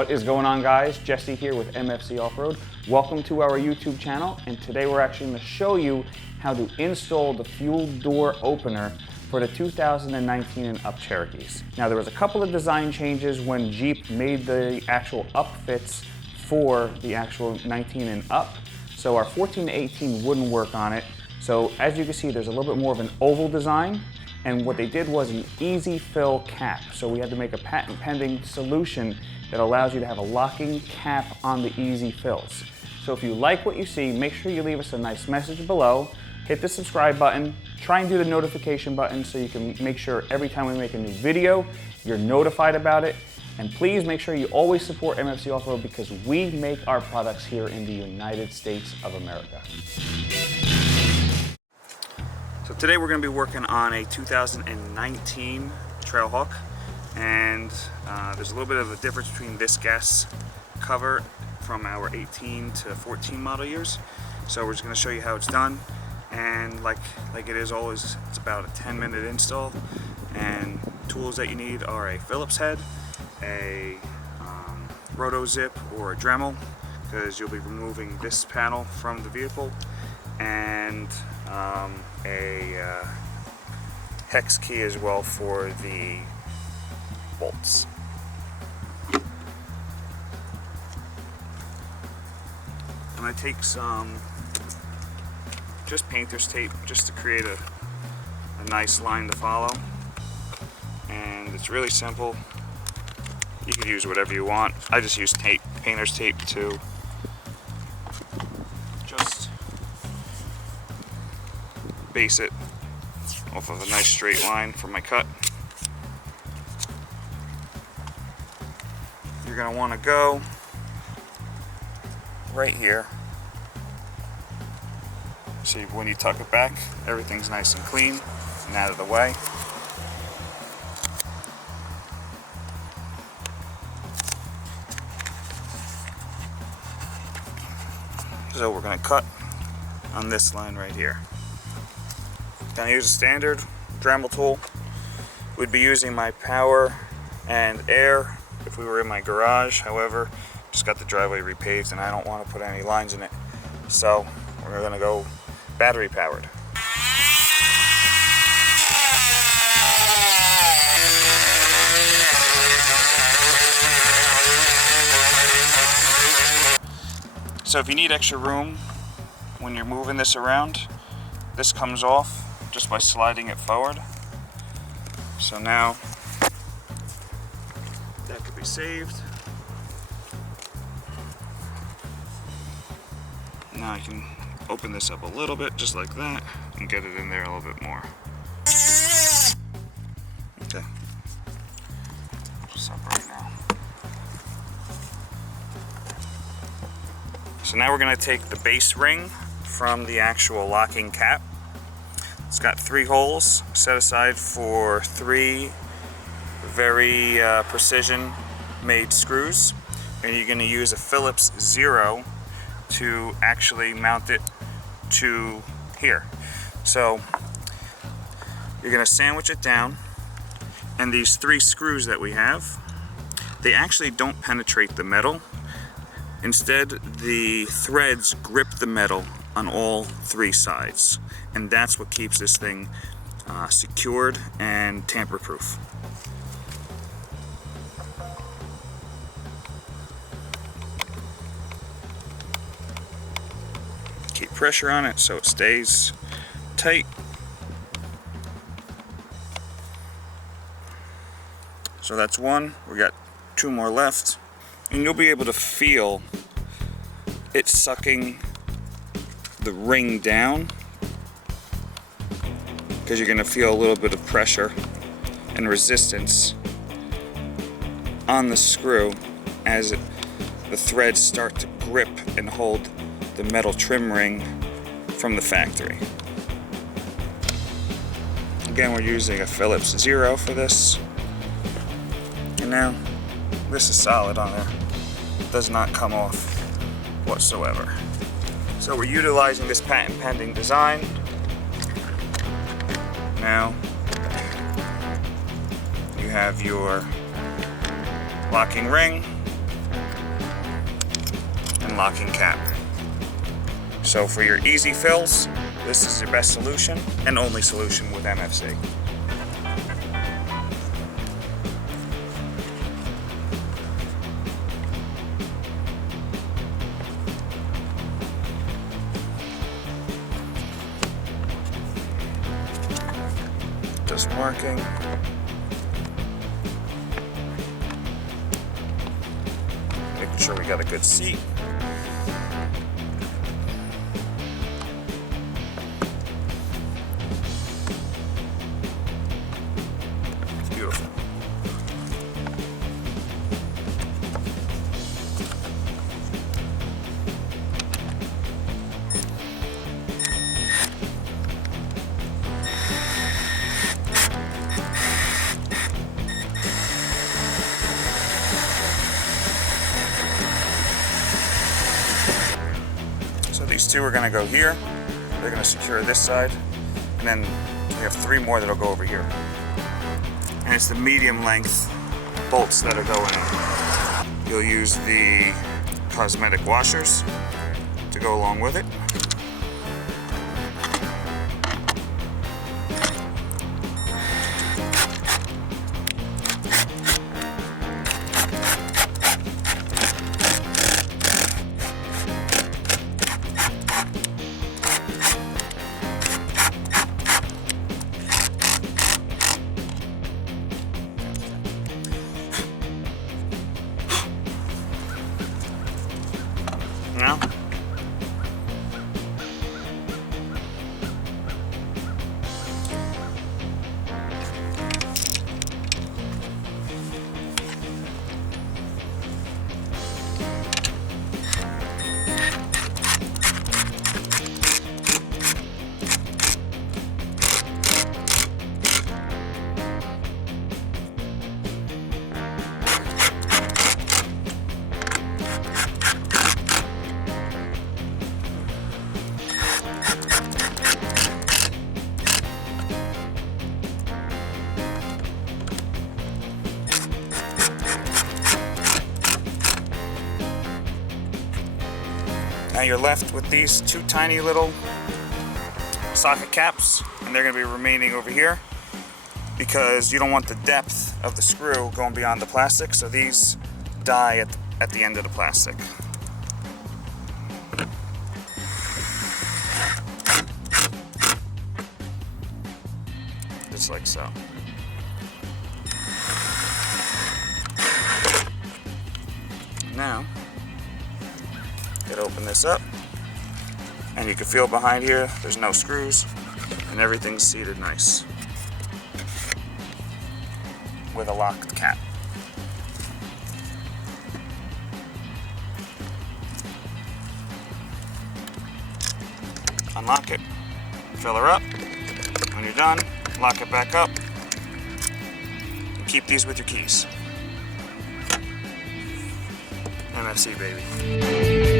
What is going on, guys? Jesse here with MFC Offroad. Welcome to our YouTube channel, and today we're actually going to show you how to install the fuel door opener for the 2019 and up Cherokees. Now, there was a couple of design changes when Jeep made the actual upfits for the actual 19 and up. So our 14 to 18 wouldn't work on it. So as you can see, there's a little bit more of an oval design. And what they did was an easy fill cap. So we had to make a patent pending solution that allows you to have a locking cap on the easy fills. So if you like what you see, make sure you leave us a nice message below, hit the subscribe button, try and do the notification button so you can make sure every time we make a new video, you're notified about it. And please make sure you always support MFC Offroad because we make our products here in the United States of America. So today we're going to be working on a 2019 Trailhawk, and there's a little bit of a difference between this gas cover from our 18 to 14 model years. So we're just going to show you how it's done, and like it is always, it's about a 10-minute install, and tools that you need are a Phillips head, a roto zip or a Dremel, because you'll be removing this panel from the vehicle, and a hex key as well for the bolts. I'm going to take some just painter's tape just to create a nice line to follow, and it's really simple. You can use whatever you want. I just use painter's tape to just base it off of a nice straight line for my cut. You're going to want to go right here. See, when you tuck it back, everything's nice and clean and out of the way. So we're going to cut on this line right here. Gonna use a standard Dremel tool. We'd be using my power and air if we were in my garage. However, just got the driveway repaved and I don't want to put any lines in it. So we're gonna go battery powered. So if you need extra room when you're moving this around, this comes off just by sliding it forward. So now that could be saved. Now I can open this up a little bit just like that and get it in there a little bit more. Okay. Just up right now. So now we're going to take the base ring from the actual locking cap. It's got 3 holes set aside for 3 very precision made screws, and you're going to use a Phillips 0 to actually mount it to here. So you're going to sandwich it down, and these 3 screws that we have, they actually don't penetrate the metal. Instead, the threads grip the metal on all 3 sides, and that's what keeps this thing secured and tamper-proof. Keep pressure on it so it stays tight. So that's 1. We got 2 more left, and you'll be able to feel it sucking the ring down, because you're going to feel a little bit of pressure and resistance on the screw as the threads start to grip and hold the metal trim ring from the factory. Again, we're using a Phillips 0 for this. And now this is solid on there. It does not come off whatsoever. So we're utilizing this patent pending design. Now you have your locking ring and locking cap. So for your easy fills, this is your best solution and only solution with MFC. Just working. Making sure we got a good seat. It's beautiful. So these two are going to go here. They're going to secure this side, and then we have 3 more that'll go over here. And it's the medium length bolts that are going in. You'll use the cosmetic washers to go along with it. Now, Now you're left with these 2 tiny little socket caps, and they're going to be remaining over here because you don't want the depth of the screw going beyond the plastic, so these die at the end of the plastic. Just like so. Now, open this up, and you can feel behind here there's no screws and everything's seated nice with a locked cap. Unlock it, fill her up. When you're done, lock it back up and keep these with your keys. MFC, baby.